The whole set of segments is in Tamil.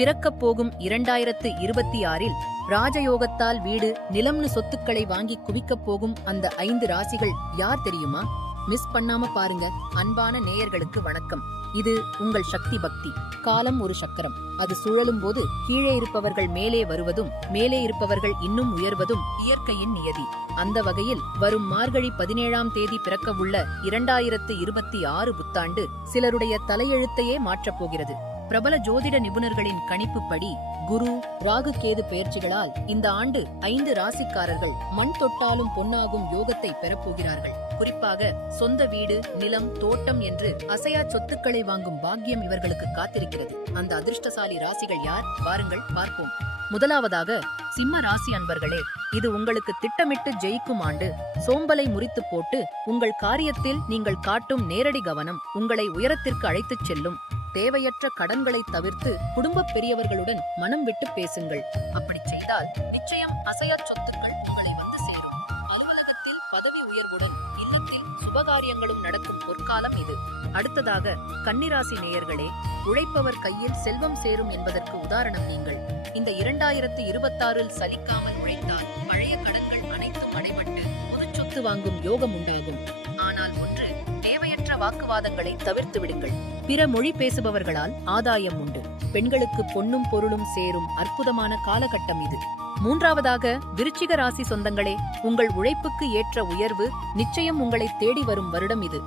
பிறக்கப் போகும் 2026இல் ராஜயோகத்தால் வீடு நிலம்னு சொத்துக்களை வாங்கி குவிக்கப் போகும் அந்த 5 ராசிகள் யார் தெரியுமா? மிஸ் பண்ணாம பாருங்க. அன்பான நேயர்களுக்கு வணக்கம். இது உங்கள் சக்தி பக்தி. காலம் ஒரு சக்கரம். அது சுழலும் போது கீழே இருப்பவர்கள் மேலே வருவதும் மேலே இருப்பவர்கள் இன்னும் உயர்வதும் இயற்கையின் நியதி. அந்த வகையில் வரும் மார்கழி 17ஆம் தேதி பிறக்கவுள்ள 2026 புத்தாண்டு சிலருடைய தலையெழுத்தையே மாற்றப் போகிறது. பிரபல ஜோதிட நிபுணர்களின் கணிப்புப்படி குரு ராகு கேது பெயர்ச்சிகளால் இந்த ஆண்டு 5 ராசிக்காரர்கள் மண் தொட்டாலும் பொன்னாகும் யோகத்தை பெறப்போகிறார்கள். குறிப்பாக சொந்த வீடு, நிலம், தோட்டம் என்று அசையா சொத்துக்களை வாங்கும் பாக்கியம் இவர்களுக்கு காத்திருக்கிறது. அந்த அதிர்ஷ்டசாலி ராசிகள் யார்? வாருங்கள் பார்ப்போம். முதலாவதாக சிம்ம ராசி அன்பர்களே, இது உங்களுக்கு திட்டமிட்டு ஜெயிக்கும் ஆண்டு. சோம்பலை முறித்து போட்டு உங்கள் காரியத்தில் நீங்கள் காட்டும் நேரடி கவனம் உங்களை உயரத்திற்கு அழைத்துச் செல்லும். தேவையற்ற கடன்களை தவிர்த்து குடும்ப பெரியவர்களுடன் மனம் விட்டு பேசுங்கள். அப்படி செய்தால் நிச்சயம் அசையா சொத்துக்கள் உங்களை வந்து சேரும். அலுவலகத்தில் பதவி உயர்வுடன் இல்லத்தில் சுபகாரியங்களும் நடக்கும் பொற்காலம் இது. அடுத்ததாக கன்னிராசி நேயர்களே, உழைப்பவர் கையில் செல்வம் சேரும் என்பதற்கு உதாரணம் நீங்கள். இந்த 2026இல் சலிக்காமல் உழைத்தால் பழைய கடன்கள் அனைத்தும் அடைபட்டு ஒரு சொத்து வாங்கும் யோகம் உண்டாகும். ஆனால் ஒன்று, தேவையற்ற வாக்குவாதங்களை தவிர்த்து விடுங்கள். பிற மொழி பேசுபவர்களால் ஆதாயம் உண்டு. பெண்களுக்கு பொன்னும் பொருளும் சேரும் அற்புதமான காலகட்டம் இது. மூன்றாவதாக விருச்சிக ராசி சொந்தங்களே, உங்கள் உழைப்புக்கு ஏற்ற உயர்வு நிச்சயம் உங்களை தேடி வரும் வருடம் இது.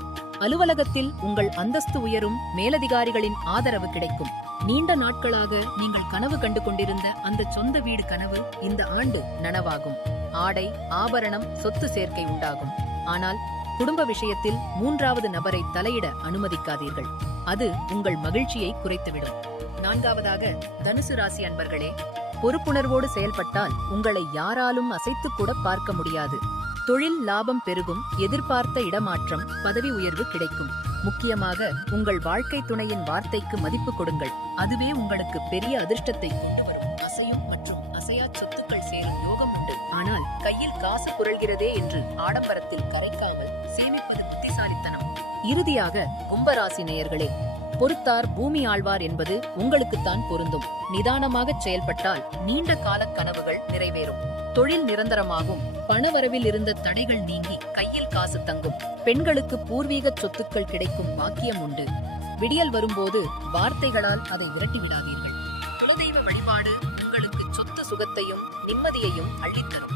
அலுவலகத்தில் உங்கள் அந்தஸ்து உயரும், மேலதிகாரிகளின் ஆதரவு கிடைக்கும். நீண்ட நாட்களாக நீங்கள் கனவு கண்டு கொண்டிருந்த அந்த சொந்த வீடு கனவு இந்த ஆண்டு நனவாகும். ஆடை, ஆபரணம், சொத்து சேர்க்கை உண்டாகும். ஆனால் குடும்ப விஷயத்தில் 3வது நபரை தலையிட அனுமதிக்காதீர்கள். அது உங்கள் மகிழ்ச்சியை குறைத்துவிடும். நான்காவதாக தனுசு ராசி அன்பர்களே, பொறுப்புணர்வோடு செயல்பட்டால் உங்களை யாராலும் அசைத்து கூட பார்க்க முடியாது. தொழில் லாபம் பெருகும், எதிர்பார்த்த இடமாற்றம், பதவி உயர்வு கிடைக்கும். முக்கியமாக உங்கள் வாழ்க்கை துணையின் வார்த்தைக்கு மதிப்பு கொடுங்கள். அதுவே உங்களுக்கு பெரிய அதிர்ஷ்டத்தை கொண்டு வரும். அசையும் மற்றும் அசையா சொத்துக்கள் சேரும் யோகம் உண்டு. ஆனால் கையில் காசு புரள்கிறதே என்று ஆடம்பரத்தில் கரைக்காமல் சேமிப்பது புத்திசாலித்தனம். இறுதியாக கும்பராசி நேயர்களே, பொறுத்தார் பூமி ஆழ்வார் என்பது உங்களுக்குத்தான் பொருந்தும். நிதானமாக செயல்பட்டால் நீண்ட கால கனவுகள் நிறைவேறும். தொழில் நிரந்தரமாகும். பணவரவில் இருந்த தடைகள் நீங்கி கையில் காசு தங்கும். பெண்களுக்கு பூர்வீக சொத்துக்கள் கிடைக்கும் பாக்கியம் உண்டு. விடியல் வரும்போது வார்த்தைகளால் அதை விரட்டிவிடாதீர்கள். குலதெய்வ வழிபாடு உங்களுக்கு சொத்து சுகத்தையும் நிம்மதியையும் அள்ளித்தரும்.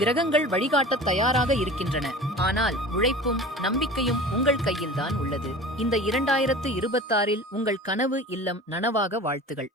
கிரகங்கள் வழிகாட்ட தயாராக இருக்கின்றன. ஆனால் உழைப்பும் நம்பிக்கையும் உங்கள் கையில்தான் உள்ளது. இந்த 2026இல் உங்கள் கனவு இல்லம் நனவாக வாழ்த்துகள்.